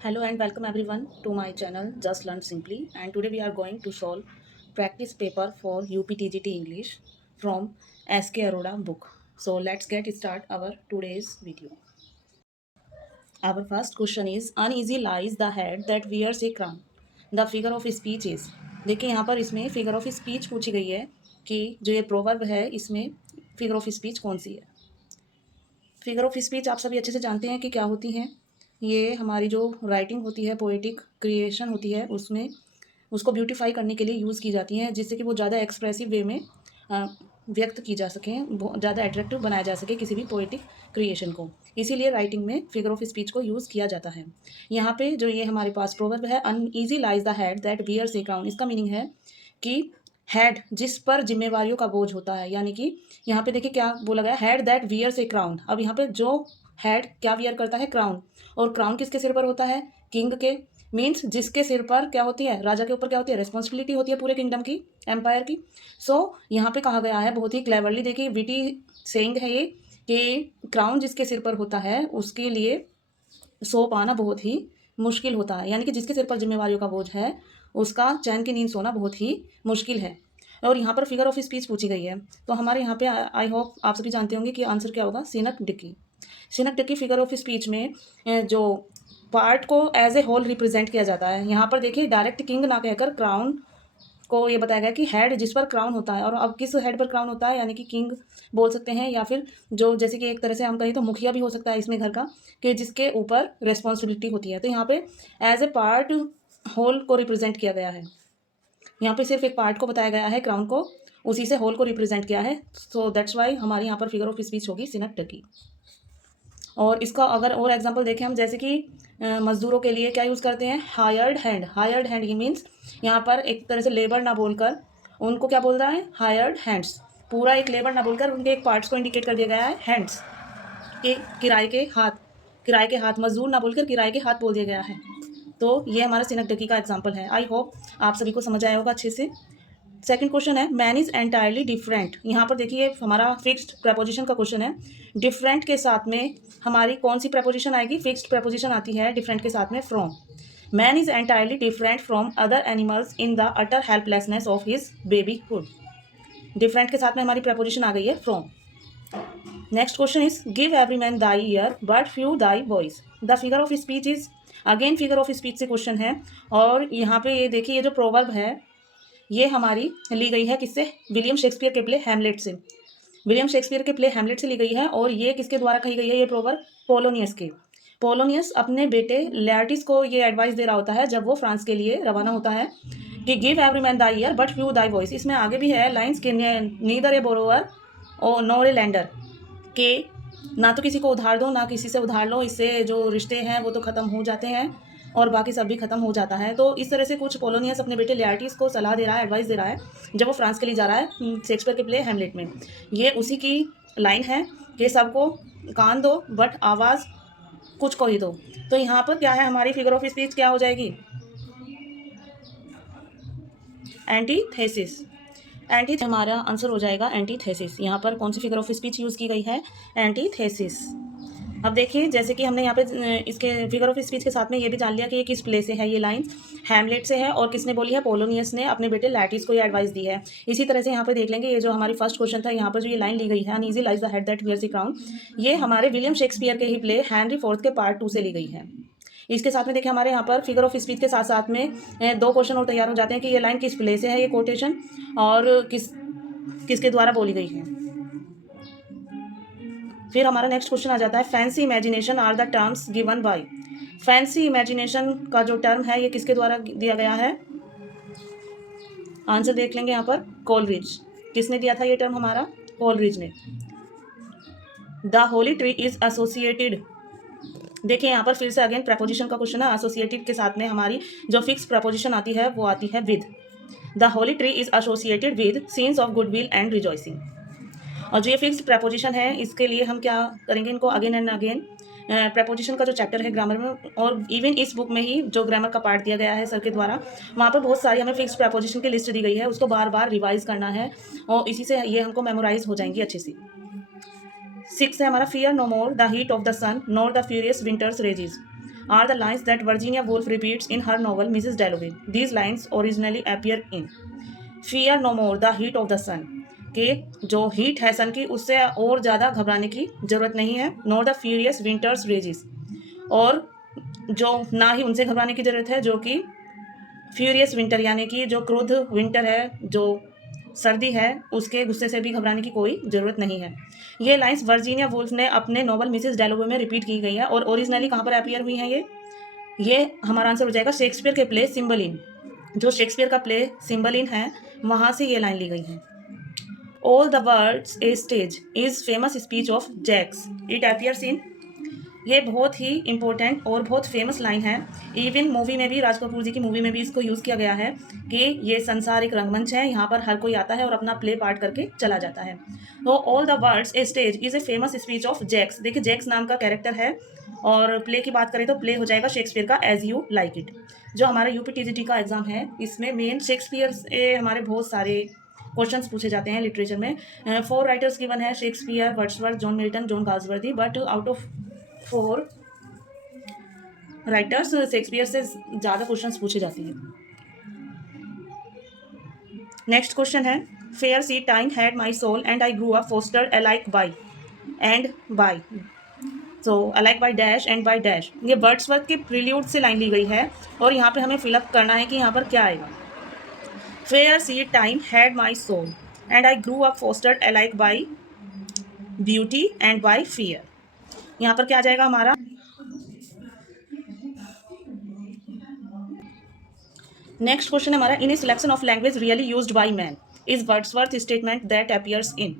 Hello and welcome everyone to my channel Just Learn Simply, and today we are going to solve practice paper for UPTGT English from SK Arora book. So let's get start our today's video. Our first question is uneasy lies the head that wears a crown. The figure of speech is। देखिए यहाँ पर इसमें figure of speech पूछी गई है कि जो ये प्रोवर्ब है इसमें फिगर ऑफ स्पीच कौन सी है। फिगर ऑफ स्पीच आप सभी अच्छे से जानते हैं कि क्या होती हैं। ये हमारी जो राइटिंग होती है, पोएटिक क्रिएशन होती है, उसमें उसको ब्यूटीफाई करने के लिए यूज़ की जाती हैं, जिससे कि वो ज़्यादा एक्सप्रेसिव वे में व्यक्त की जा सकें, ज़्यादा अट्रैक्टिव बनाया जा सके किसी भी पोएटिक क्रिएशन को। इसीलिए राइटिंग में फिगर ऑफ स्पीच को यूज़ किया जाता है। यहाँ पे जो ये हमारे पास प्रोवर्ब है, uneasy lies the head that bears a crown, इसका मीनिंग है कि हेड जिस पर जिम्मेवारियों का बोझ होता है, यानी कि यहाँ पे देखिए क्या बोला गया, head that wears a crown. अब यहाँ पे जो हेड क्या वियर करता है, क्राउन। और क्राउन किसके सिर पर होता है, किंग के। मीन्स जिसके सिर पर क्या होती है, राजा के ऊपर क्या होती है, रिस्पॉन्सिबिलिटी होती है पूरे किंगडम की, एम्पायर की। सो यहाँ पे कहा गया है बहुत ही क्लेवरली, देखिए विटी सेइंग है ये, कि क्राउन जिसके सिर पर होता है उसके लिए सो पाना बहुत ही मुश्किल होता है, यानी कि जिसके सिर पर जिम्मेवारियों का बोझ है उसका चैन की नींद सोना बहुत ही मुश्किल है। और यहाँ पर फिगर ऑफ स्पीच पूछी गई है, तो हमारे यहाँ पे आई होप आप सभी जानते होंगे कि आंसर क्या होगा, synecdoche. Synecdoche figure of speech में जो पार्ट को एज ए होल रिप्रेजेंट किया जाता है। यहाँ पर देखिए डायरेक्ट किंग ना कहकर क्राउन को ये बताया गया कि हेड जिस पर क्राउन होता है, और अब किस हेड पर क्राउन होता है, यानी कि किंग बोल सकते हैं, या फिर जो जैसे कि एक तरह से हम कहें तो मुखिया भी हो सकता है इसमें घर का, कि जिसके ऊपर रिस्पॉन्सिबिलिटी होती है। तो यहाँ पे एज ए पार्ट होल को रिप्रेजेंट किया गया है। यहाँ पे सिर्फ एक पार्ट को बताया गया है, क्राउन को, उसी से होल को रिप्रेजेंट किया है। सो दैट्स वाई हमारे यहाँ पर फिगर ऑफ स्पीच होगी सिनक टकी। और इसका अगर और एग्जांपल देखें हम, जैसे कि मजदूरों के लिए क्या यूज़ करते हैं, हायर्ड हैंड। हायर्ड हैंड ये मीन्स यहाँ पर एक तरह से लेबर ना बोलकर उनको क्या बोल रहा है, हायर्ड हैंड्स। पूरा एक लेबर ना बोलकर उनके एक पार्ट्स को इंडिकेट कर दिया गया है, हैंड्स के, किराए के हाथ। किराए के हाथ, मजदूर ना बोलकर किराए के हाथ बोल दिया गया है। तो ये हमारा सिनक डकी का एग्जाम्पल है। आई होप आप सभी को समझ आया होगा अच्छे से। सेकंड क्वेश्चन है मैन इज एंटायरली डिफरेंट। यहाँ पर देखिए हमारा फिक्स्ड प्रपोजिशन का क्वेश्चन है। डिफरेंट के साथ में हमारी कौन सी प्रपोजिशन आएगी, फिक्स्ड प्रपोजिशन आती है डिफरेंट के साथ में, from. Man is entirely different from other animals in the utter helplessness of his babyhood. Different के साथ में हमारी प्रपोजिशन आ गई है from. Next question is give every man thy year but few thy voice. The figure of speech is, again figure of speech से question है। और यहाँ पे ये देखिए, ये जो प्रोवर्ब है ये हमारी ली गई है किससे, विलियम शेक्सपियर के प्ले हैमलेट से। विलियम शेक्सपियर के प्ले हैमलेट से ली गई है। और ये किसके द्वारा कही गई है, ये प्रोवर्ब पोलोनियस के। पोलोनियस अपने बेटे लेआर्टिस को ये एडवाइस दे रहा होता है जब वो फ्रांस के लिए रवाना होता है, कि give every man thy year but few thy voice. इसमें आगे भी है लाइन्स के, नीदर ए बोरोवर और नॉर ए लैंडर, के ना तो किसी को उधार दो ना किसी से उधार लो, इससे जो रिश्ते हैं वो तो ख़त्म हो जाते हैं और बाकी सब भी खत्म हो जाता है। तो इस तरह से कुछ पोलोनियस अपने बेटे लियार्टिस को सलाह दे रहा है, एडवाइस दे रहा है जब वो फ्रांस के लिए जा रहा है, शेक्सपियर के प्ले हैमलेट में। ये उसी की लाइन है कि सबको कान दो बट आवाज़ कुछ को ही दो। तो यहाँ पर क्या है, हमारी फिगर ऑफ स्पीच क्या हो जाएगी, एंटीथेसिस। एंटी हमारा आंसर हो जाएगा एंटीथेसिस। यहाँ पर कौन सी फिगर ऑफ स्पीच यूज़ की गई है, एंटीथेसिस। अब देखिए जैसे कि हमने यहाँ पे इसके फिगर ऑफ स्पीच के साथ में ये भी जान लिया कि ये किस प्ले से है, ये लाइन हैमलेट से है। और किसने बोली है, पोलोनियस ने अपने बेटे लैटिस को ये एडवाइस दी है। इसी तरह से यहाँ पे देख लेंगे, ये जो हमारी फर्स्ट क्वेश्चन था, यहाँ पर जो ये लाइन ली गई है, uneasy lies the head that wears the crown, ये हमारे विलियम शेक्सपियर के ही प्ले हेनरी फोर्थ के पार्ट 2 से ली गई है। इसके साथ में देखिए हमारे यहाँ पर फिगर ऑफ स्पीच के साथ साथ में दो क्वेश्चन और तैयार हो जाते हैं कि ये लाइन किस प्ले से है, ये कोटेशन, और किसके द्वारा बोली गई है। फिर हमारा नेक्स्ट क्वेश्चन आ जाता है fancy imagination are the terms given by. Fancy imagination का जो टर्म है ये किसके द्वारा दिया गया है, आंसर देख लेंगे यहाँ पर, कोलरिज। किसने दिया था ये टर्म, हमारा कोलरिज ने। The Holi tree is associated, देखिए यहाँ पर फिर से अगेन प्रपोजिशन का क्वेश्चन है। एसोसिएटेड के साथ में हमारी जो फिक्स प्रपोजिशन आती है वो आती है with. The Holi tree is associated with scenes of goodwill and rejoicing. और जो ये फिक्स्ड प्रपोजिशन है इसके लिए हम क्या करेंगे, इनको अगेन एंड अगेन, प्रपोजिशन का जो चैप्टर है ग्रामर में, और इवन इस बुक में ही जो ग्रामर का पार्ट दिया गया है सर के द्वारा, वहाँ पर बहुत सारी हमें फिक्स्ड प्रपोजिशन की लिस्ट दी गई है, उसको बार बार रिवाइज करना है और इसी से ये हमको मेमोराइज हो जाएंगी अच्छे से। 6 है हमारा, fear no more the heat of the sun nor the furious winters rages. are the lines that Virginia Woolf repeats in her novel Mrs. Dalloway. These lines originally appear in Fear No More, The Heat of the Sun. कि जो heat है सन की उससे और ज़्यादा घबराने की ज़रूरत नहीं है. नॉर द फ्यूरियस विंटर्स रेजिस, और जो ना ही उनसे घबराने की ज़रूरत है जो कि फ्यूरियस विंटर यानी कि जो क्रुद्ध विंटर है, जो सर्दी है, उसके गुस्से से भी घबराने की कोई ज़रूरत नहीं है. ये लाइंस वर्जीनिया वुल्फ ने अपने नॉवल मिसेस डैलोवे में रिपीट की गई है और ओरिजिनली कहाँ पर अपीयर हुई हैं ये हमारा आंसर हो जाएगा शेक्सपियर के प्ले सिम्बलिन. जो शेक्सपियर का प्ले सिम्बलिन है वहाँ से ये लाइन ली गई है. All the words a stage is famous speech of Jacques, it appears in. ये बहुत ही इंपॉर्टेंट और बहुत फेमस लाइन है. इवन मूवी में भी, राज कपूर जी की मूवी में भी इसको यूज़ किया गया है कि ये संसार एक रंगमंच है, यहाँ पर हर कोई आता है और अपना प्ले पार्ट करके चला जाता है. तो all the words a stage is a famous speech of Jacques. देखिए जैक्स नाम का कैरेक्टर है और प्ले की बात करें तो प्ले हो जाएगा शेक्सपियर का एज यू लाइक इट. जो हमारा यूपीटीजीटी का एग्जाम है इसमें मेन शेक्सपियर से हमारे बहुत सारे क्वेश्चंस पूछे जाते हैं लिटरेचर में. 4 राइटर्स गिवन है, Shakespeare, Wordsworth, John Milton, John Galsworthy. But out of 4 writers Shakespeare से ज़्यादा क्वेश्चंस पूछे जाते हैं. नेक्स्ट क्वेश्चन है fair seed time had my soul and I grew up fostered alike by and by. So alike by dash and by dash. ये Wordsworth के prelude से line ली गई है और यहाँ पे हमें फिलअप करना है कि यहाँ पर क्या आएगा. Fair seed time had my soul and I grew up fostered alike by beauty and by fear. यहाँ पर क्या आ जाएगा हमारा. नेक्स्ट क्वेश्चन है हमारा in a selection of language really used by man is Wordsworth statement that appears in.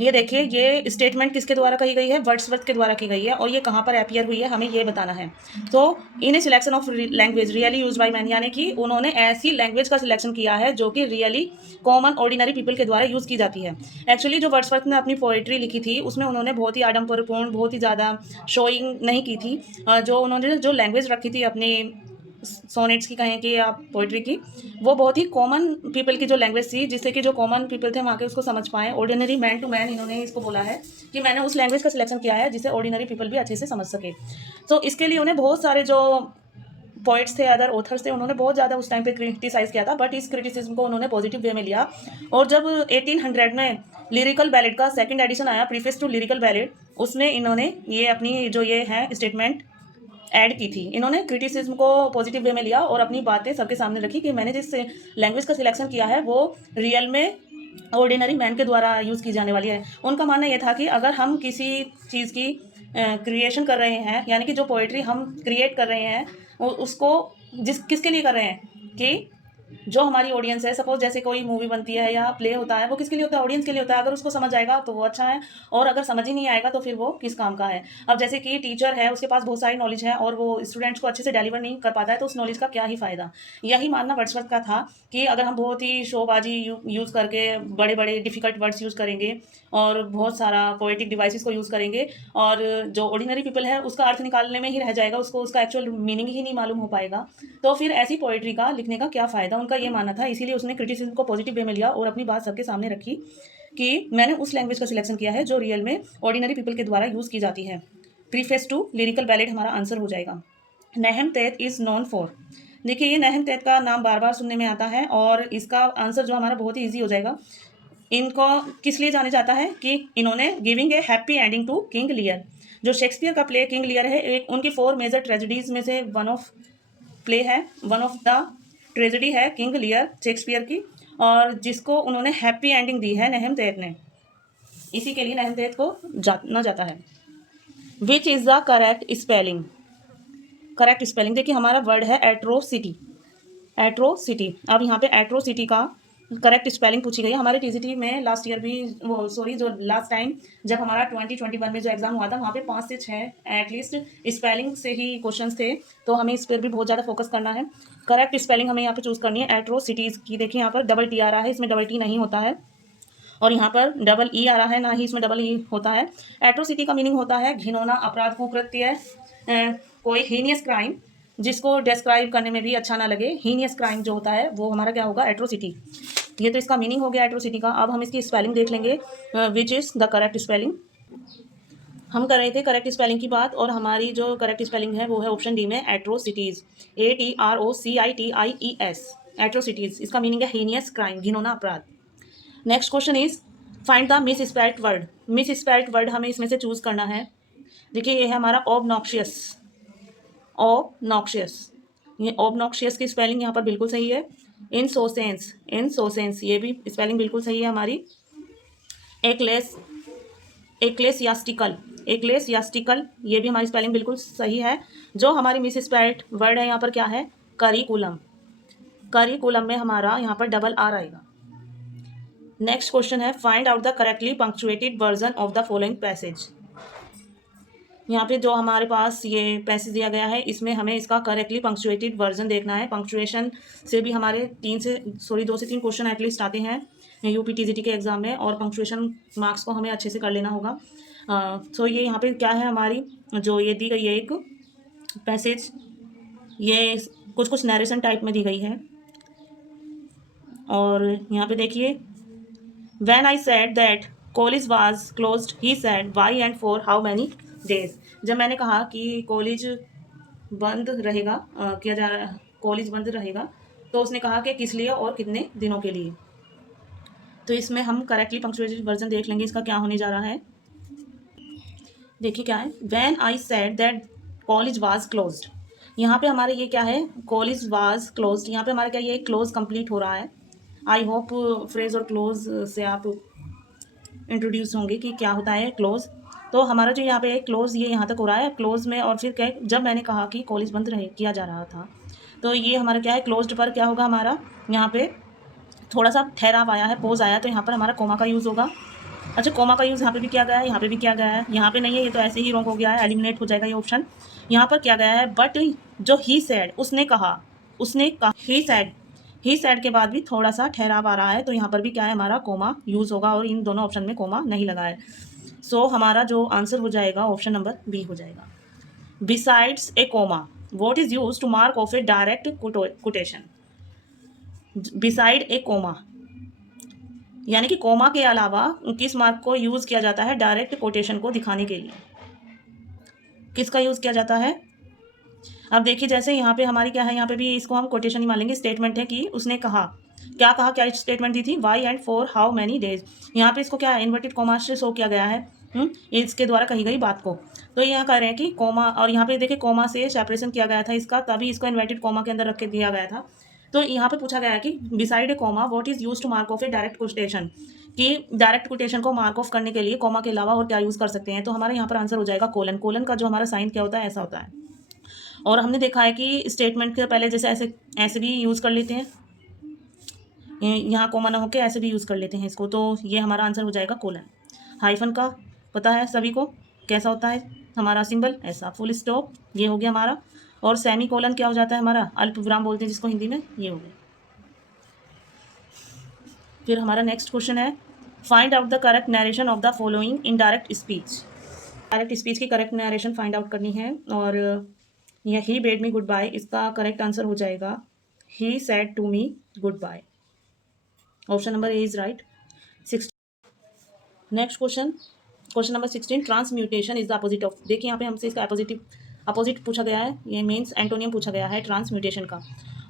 ये देखिए ये स्टेटमेंट किसके द्वारा कही गई है, वर्ड्सवर्थ के द्वारा की गई है और ये कहाँ पर अपीयर हुई है हमें ये बताना है. तो in a selection of language really used by man यानी कि उन्होंने ऐसी लैंग्वेज का सिलेक्शन किया है जो कि रियली कॉमन ऑर्डिनरी पीपल के द्वारा यूज़ की जाती है. एक्चुअली जो वर्ड्सवर्थ ने अपनी पोएट्री लिखी थी उसमें उन्होंने बहुत ही आडम्बरपूर्ण, बहुत ही ज़्यादा शोइंग नहीं की थी. जो उन्होंने जो लैंग्वेज रखी थी अपनी सोनेट्स की कहें कि या पोइट्री की, वो बहुत ही कॉमन पीपल की जो लैंग्वेज थी जिससे कि जो कॉमन पीपल थे वहाँ के उसको समझ पाएँ. ऑर्डिनरी मैन टू मैन इन्होंने इसको बोला है कि मैंने उस लैंग्वेज का सिलेक्शन किया है जिसे ऑर्डिनरी पीपल भी अच्छे से समझ सके. तो इसके लिए उन्हें बहुत सारे जो पोइट्स थे, अदर ऑथर्स थे, उन्होंने बहुत ज़्यादा उस टाइम पे क्रिटिसाइज़ किया था. बट इस क्रिटिसिज्म को उन्होंने पॉजिटिव वे में लिया और जब 1800 में लिरिकल बैलेड का सेकंड एडिशन आया, प्रीफेस टू लिरिकल बैलेड, उसमें इन्होंने ये अपनी जो ये है स्टेटमेंट ऐड की थी. इन्होंने क्रिटिसिज्म को पॉजिटिव वे में लिया और अपनी बातें सबके सामने रखी कि मैंने जिस लैंग्वेज का सिलेक्शन किया है वो रियल में ऑर्डिनरी मैन के द्वारा यूज़ की जाने वाली है. उनका मानना यह था कि अगर हम किसी चीज़ की क्रिएशन कर रहे हैं यानी कि जो पोइट्री हम क्रिएट कर रहे हैं उसको किसके लिए कर रहे हैं कि जो हमारी ऑडियंस है, सपोज जैसे कोई मूवी बनती है या प्ले होता है, वो किसके लिए होता है, ऑडियंस के लिए होता है. अगर उसको समझ आएगा तो वो अच्छा है और अगर समझ ही नहीं आएगा तो फिर वो किस काम का है. अब जैसे कि टीचर है, उसके पास बहुत सारी नॉलेज है और वो स्टूडेंट्स को अच्छे से डिलीवर नहीं कर पाता है तो उस नॉलेज का क्या ही फ़ायदा. यही मानना वर्ड्सवर्थ का था कि अगर हम बहुत ही शोबाजी यूज़ करके बड़े बड़े डिफ़िकल्ट वर्ड्स यूज़ करेंगे और बहुत सारा पोएटिक डिवाइसेस को यूज़ करेंगे और जो ऑर्डिनरी पीपल है उसका अर्थ निकालने में ही रह जाएगा, उसको उसका एक्चुअल मीनिंग ही नहीं मालूम हो पाएगा, तो फिर ऐसी पोएट्री का लिखने का क्या फ़ायदा. उनका ये मानना था. इसीलिए उसने क्रिटिसिज्म को पॉजिटिव वे में लिया और अपनी बात सबके सामने रखी कि मैंने उस लैंग्वेज का सिलेक्शन किया है जो रियल में ऑर्डिनरी पीपल के द्वारा यूज़ की जाती है. प्रीफेस टू लिरिकल बैलेड हमारा आंसर हो जाएगा. नहम तैत इज़ नोन फॉर. देखिए ये नहम तैत का नाम बार बार सुनने में आता है और इसका आंसर जो हमारा बहुत ही ईजी हो जाएगा. इनको किस लिए जाने जाता है कि इन्होंने giving a happy ending to King Lear. जो शेक्सपियर का प्ले किंग लियर है एक उनकी 4 मेजर ट्रेजेडीज़ में से वन ऑफ प्ले है, वन ऑफ द ट्रेजेडी है किंग लियर शेक्सपियर की, और जिसको उन्होंने हैप्पी एंडिंग दी है नहम तैत ने. इसी के लिए नहम तैत को जाना जाता है. Which is the correct spelling. Correct spelling देखिए हमारा वर्ड है एट्रोसिटी. एट्रोसिटी. अब यहाँ पे एट्रोसिटी का करेक्ट स्पेलिंग पूछी गई है. हमारे टीजीटी में लास्ट ईयर भी वो जो लास्ट टाइम जब हमारा 2021 में जो एग्जाम हुआ था वहाँ पे 5 से 6 एटलीस्ट स्पेलिंग से ही क्वेश्चंस थे, तो हमें इस पर भी बहुत ज़्यादा फोकस करना है. करेक्ट स्पेलिंग हमें यहाँ पे चूज़ करनी है एट्रोसिटीज़ की. देखिए यहाँ पर डबल टी आ रहा है, इसमें डबल टी नहीं होता है, और यहाँ पर डबल ई आ रहा है, ना ही इसमें डबल ई होता है. एट्रोसिटी का मीनिंग होता है घिनौना, अपराध, कुकृत्य, कोई हीनियस क्राइम जिसको डिस्क्राइब करने में भी अच्छा ना लगे. हीनियस क्राइम जो होता है वो हमारा क्या होगा, एट्रोसिटी. ये तो इसका मीनिंग हो गया एट्रोसिटी का. अब हम इसकी स्पेलिंग देख लेंगे which is the correct spelling. हम कर रहे थे करेक्ट स्पेलिंग की बात, और हमारी जो करेक्ट स्पेलिंग है वो है ऑप्शन डी में एट्रोसिटीज़, ATROCITIES, एट्रोसिटीज़। इसका मीनिंग है हीनियस क्राइम, घिनौना अपराध। Next question is find the miss spelled word. Miss spelled word हमें इसमें से चूज करना है। देखिए ये है हमारा ऑबनॉक्शियस, ऑबनॉक्शियस। ये ऑबनॉक्शियस की स्पेलिंग यहाँ पर बिल्कुल सही है। इनसोसेंस, इनसोसेंस ये भी स्पेलिंग बिल्कुल सही है हमारी। एक्लेस, एक्लेसियास्टिकल, एक्लेसियास्टिकल ये भी हमारी स्पेलिंग बिल्कुल सही है। जो हमारी मिस स्पेल्ड वर्ड है यहाँ पर क्या है, करिकुलम। करिकुलम में हमारा यहाँ पर डबल आर आएगा। नेक्स्ट क्वेश्चन है find out the correctly punctuated version of the following passage. यहाँ पे जो हमारे पास ये पैसेज दिया गया है इसमें हमें इसका करेक्टली पंक्चुएटेड वर्जन देखना है। पंक्चुएशन से भी हमारे 2 से 3 क्वेश्चन एटलीस्ट आते हैं यूपीटीजीटी के एग्जाम में, और पंक्चुएशन मार्क्स को हमें अच्छे से कर लेना होगा। तो ये यहाँ पे क्या है हमारी जो ये दी गई है एक पैसेज, ये कुछ कुछ नरेशन टाइप में दी गई है। और यहाँ पे देखिए When I said that college was closed, he said why and for how many days। जब मैंने कहा कि कॉलेज बंद रहेगा, किया जा रहा कॉलेज बंद रहेगा, तो उसने कहा कि किस लिए और कितने दिनों के लिए। तो इसमें हम करेक्टली पंक्चुएटेड वर्जन देख लेंगे इसका क्या होने जा रहा है। देखिए क्या है, When I said that college was closed, यहाँ पे हमारे ये क्या है, कॉलेज was closed। यहाँ पे हमारा क्या ये क्लोज कंप्लीट हो रहा है। आई होप फ्रेज और क्लोज से आप इंट्रोड्यूस होंगे कि क्या होता है क्लोज। तो हमारा जो यहाँ पे क्लोज ये यहाँ तक हो रहा है क्लोज में, और फिर क्या जब मैंने कहा कि कॉलेज बंद रहे किया जा रहा था, तो ये हमारा क्या है क्लोज्ड पर क्या होगा हमारा यहाँ पे थोड़ा सा ठहराव आया है, पोज आया, तो यहाँ पर हमारा कोमा का यूज़ होगा। अच्छा कोमा का यूज़ यहाँ पे भी किया गया है, यहाँ पे भी किया गया है, यहाँ पे नहीं है, ये तो ऐसे ही रॉन्ग हो गया है, एलिमिनेट हो जाएगा ये ऑप्शन। यहाँ पर किया गया है बट जो ही सैड उसने कहा, ही सैड के बाद भी थोड़ा सा ठहराव आ रहा है, तो यहाँ पर भी क्या है हमारा कोमा यूज़ होगा, और इन दोनों ऑप्शन में कोमा नहीं लगा है। सो हमारा जो आंसर हो जाएगा ऑप्शन नंबर बी हो जाएगा। Besides a comma what is use to mark of a direct quotation. Beside a comma यानी कि कोमा के अलावा किस मार्क को यूज़ किया जाता है डायरेक्ट कोटेशन को दिखाने के लिए, किसका यूज़ किया जाता है। अब देखिए जैसे यहाँ पे हमारी क्या है, यहाँ पे भी इसको हम कोटेशन ही मान लेंगे। स्टेटमेंट है कि उसने कहा, क्या कहा, क्या स्टेटमेंट दी थी, why and for how many days. यहाँ पे इसको क्या है इन्वर्टेड कोमा से शो किया गया है इसके द्वारा कही गई बात को। तो यहाँ कह रहे हैं कि कोमा, और यहाँ पे देखिए कोमा से सेपरेशन किया गया था इसका, तभी इसको इन्वर्टेड कोमा के अंदर रख के दिया गया था। तो यहाँ पे पूछा गया है कि beside a comma what is use to mark of a direct quotation, कि डायरेक्ट कोटेशन को मार्क ऑफ करने के लिए कोमा के अलावा और क्या यूज़ कर सकते हैं। तो हमारे यहाँ पर आंसर हो जाएगा कोलन। कोलन का जो हमारा साइन क्या होता है, ऐसा होता है। और हमने देखा है कि स्टेटमेंट के पहले जैसे ऐसे ऐसे भी यूज़ कर लेते हैं, यहाँ कोमा ना होके ऐसे भी यूज़ कर लेते हैं इसको, तो ये हमारा आंसर हो जाएगा कोलन। हाइफन का पता है सभी को कैसा होता है हमारा सिंबल, ऐसा फुल स्टॉप, ये हो गया हमारा। और सेमी कोलन क्या हो जाता है हमारा, अल्प विराम बोलते हैं जिसको हिंदी में, ये हो गया। फिर हमारा नेक्स्ट क्वेश्चन है find out the correct narration of the following in direct speech. Direct speech की करेक्ट नरेशन फाइंड आउट करनी है, और यह he bade me goodbye, इसका करेक्ट आंसर हो जाएगा he said to me goodbye. Option number A is right. Next question number 16 transmutation is the opposite of. देखिए यहाँ पे हमसे इसका अपोजिट पूछा गया है, ये मीन्स एंटोनियम पूछा गया है ट्रांसम्यूटेशन का,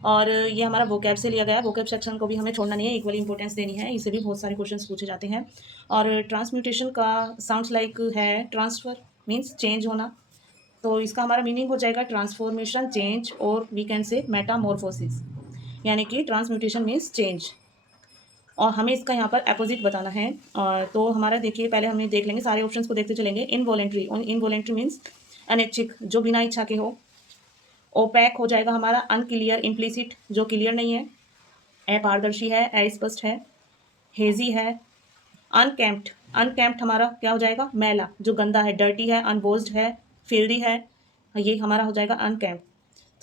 और ये हमारा वोकैब से लिया गया है। वोकैब सेक्शन को भी हमें छोड़ना नहीं है, इक्वली इंपॉर्टेंस देनी है, इससे भी बहुत सारे क्वेश्चंस पूछे जाते हैं। और ट्रांसम्यूटेशन का साउंड्स लाइक है ट्रांसफ़र, मीन्स चेंज होना, तो इसका हमारा मीनिंग हो जाएगा ट्रांसफॉर्मेशन, चेंज, और वी कैन से मेटामॉर्फोसिस, यानी कि ट्रांसम्यूटेशन मीन्स चेंज। और हमें इसका यहाँ पर अपोजिट बताना है। तो हमारा देखिए पहले हमें देख लेंगे, सारे ऑप्शंस को देखते चलेंगे। इनवॉलेंट्री, इनवॉलेंट्री मीन्स अनैच्छिक, जो बिना इच्छा के हो। ओपैक हो जाएगा हमारा अनक्लियर, इम्प्लिसिट, जो क्लियर नहीं है। अपारदर्शी है, अस्पष्ट है। हेजी है। अनकैम्प्ड, अनकैम्प्ड हमारा क्या हो जाएगा, मैला, जो गंदा है, डर्टी है। अनबोज्ड है, फिल्दी है, ये हमारा हो जाएगा अनकैम्प्ड।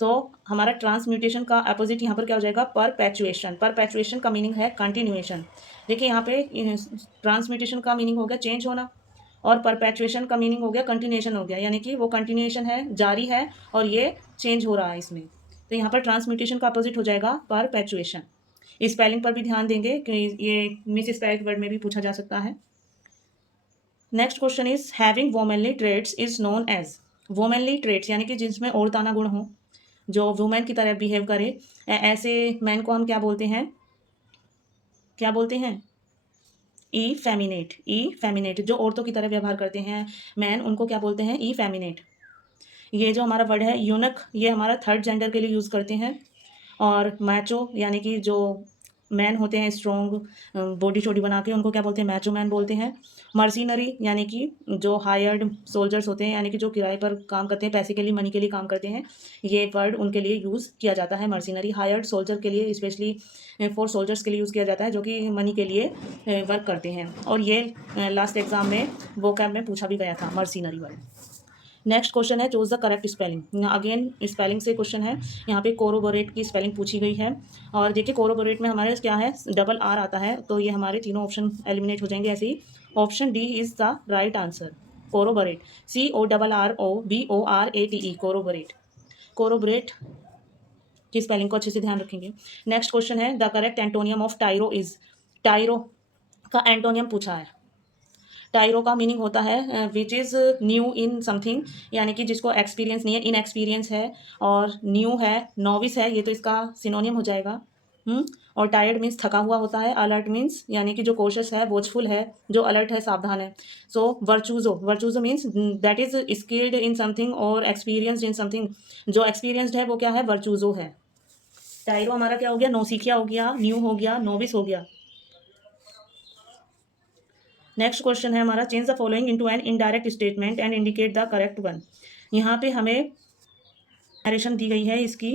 तो हमारा ट्रांसम्यूटेशन का अपोजिट यहाँ पर क्या हो जाएगा, परपेचुएशन। परपेचुएशन का मीनिंग है कंटिन्यूएशन। देखिए यहाँ पे ट्रांसम्यूटेशन का मीनिंग हो गया चेंज होना, और परपेचुएशन का मीनिंग हो गया कंटिन्यूएशन हो गया, यानी कि वो कंटिन्यूएशन है, जारी है, और ये चेंज हो रहा है इसमें। तो यहाँ पर ट्रांसम्यूटेशन का अपोजिट हो जाएगा परपेचुएशन। स्पेलिंग पर भी ध्यान देंगे कि ये मिस स्पेल्ड वर्ड में भी पूछा जा सकता है। Next question is having womanly traits is known as. Womanly traits यानी कि जिसमें औरताना गुण हो, जो वुमेन की तरह बिहेव करे, ऐसे मैन को हम क्या बोलते हैं, क्या बोलते हैं? ई फेमिनेट। ई फेमिनेट, जो औरतों की तरह व्यवहार करते हैं मैन, उनको क्या बोलते हैं? ई फेमिनेट। ये जो हमारा वर्ड है यूनक, ये हमारा थर्ड जेंडर के लिए यूज़ करते हैं। और मैचो यानी कि जो मैन होते हैं स्ट्रॉन्ग बॉडी शॉडी बना के, उनको क्या बोलते हैं? मैचो मैन बोलते हैं। मर्सिनरी यानी कि जो हायर्ड सोल्जर्स होते हैं, यानी कि जो किराए पर काम करते हैं, पैसे के लिए, मनी के लिए काम करते हैं, ये वर्ड उनके लिए यूज़ किया जाता है। मर्सिनरी हायर्ड सोल्जर के लिए, स्पेशली फॉर सोल्जर्स के लिए यूज़ किया जाता है, जो कि मनी के लिए वर्क करते हैं। और ये लास्ट एग्जाम में वोकैब में पूछा भी गया था, मर्सिनरी वर्ड। नेक्स्ट क्वेश्चन है choose the correct spelling. Again spelling से क्वेश्चन है। यहाँ पे कोरोबोरेट की स्पेलिंग पूछी गई है। और देखिए कोरोबोरेट में हमारे क्या है, डबल आर आता है, तो ये हमारे तीनों ऑप्शन एलिमिनेट हो जाएंगे। ऐसे ही option D is the right answer, corroborate. CORROBORATE, corroborate. Corroborate की स्पेलिंग को अच्छे से ध्यान रखेंगे। नेक्स्ट क्वेश्चन है the correct antonym of tyro is. Tyro का एंटोनियम पूछा है। टायरो का मीनिंग होता है which is new in something, यानी कि जिसको एक्सपीरियंस नहीं है, इनएक्सपीरियंस है। और न्यू है, नॉविस है, ये तो इसका सिनोनियम हो जाएगा। और टायर्ड मीन्स थका हुआ होता है। अलर्ट मीन्स यानी कि जो कोशिश है, वॉचफुल है, जो अलर्ट है, सावधान है। So virtuoso, virtuoso means that is skilled in something और एक्सपीरियंसड इन समथिंग। जो एक्सपीरियंसड है वो क्या है? वर्चूजो है। टायरो हमारा क्या हो गया? नौसिखिया हो गया, न्यू हो गया, नोविस हो गया। नेक्स्ट क्वेश्चन है हमारा change the following into an indirect statement and indicate the correct one. यहाँ पे हमें नरेशन दी गई है इसकी,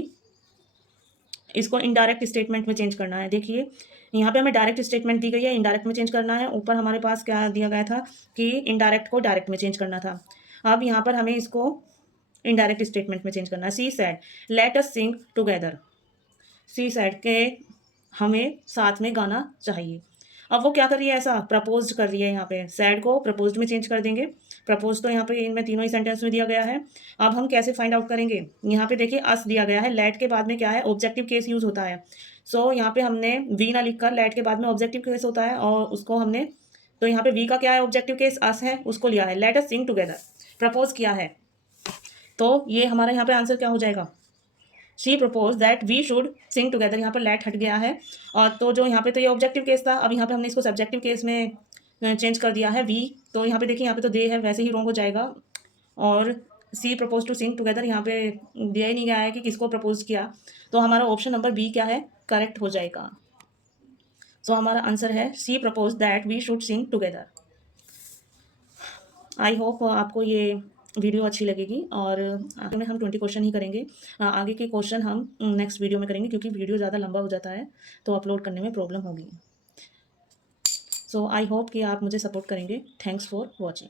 इसको इनडायरेक्ट स्टेटमेंट में चेंज करना है। देखिए यहाँ पे हमें डायरेक्ट स्टेटमेंट दी गई है, इनडायरेक्ट में चेंज करना है। ऊपर हमारे पास क्या दिया गया था कि इनडायरेक्ट को डायरेक्ट में चेंज करना था। अब यहाँ पर हमें इसको इनडायरेक्ट स्टेटमेंट में चेंज करना है। She said let us sing together. She said के हमें साथ में गाना चाहिए। अब वो क्या कर रही है? ऐसा प्रपोज कर रही है। यहाँ पे सैड को प्रपोज्ड में चेंज कर देंगे। प्रपोज तो यहाँ पे इनमें तीनों ही सेंटेंस में दिया गया है। अब हम कैसे फाइंड आउट करेंगे? यहाँ पे देखिए अस दिया गया है, लेट के बाद में क्या है? ऑब्जेक्टिव केस यूज होता है। सो यहाँ पे हमने वी ना लिखकर लेट के बाद में ऑब्जेक्टिव केस होता है, और उसको हमने, तो यहाँ पे वी का क्या है? ऑब्जेक्टिव केस अस है, उसको लिया है। Late us sing together, propose किया है, तो ये हमारा यहाँ पे आंसर क्या हो जाएगा? She propose that we should sing together. यहाँ पर लेट हट गया है, और तो जो यहाँ पे तो ये ऑब्जेक्टिव केस था, अब यहाँ पे हमने इसको सब्जेक्टिव केस में चेंज कर दिया है वी। तो यहाँ पे देखिए, यहाँ पे तो दे है, वैसे ही रॉन्ग हो जाएगा। और सी प्रपोज टू सिंग टुगेदर, यहाँ पे दिया ही नहीं गया है कि किसको प्रपोज किया, तो हमारा ऑप्शन नंबर बी क्या है? करेक्ट हो जाएगा। सो हमारा आंसर है she propose that we should sing together. I hope आपको ये वीडियो अच्छी लगेगी, और आगे में हम 20 क्वेश्चन ही करेंगे। आगे के क्वेश्चन हम नेक्स्ट वीडियो में करेंगे, क्योंकि वीडियो ज़्यादा लंबा हो जाता है तो अपलोड करने में प्रॉब्लम होगी। सो आई होप कि आप मुझे सपोर्ट करेंगे। Thanks for watching.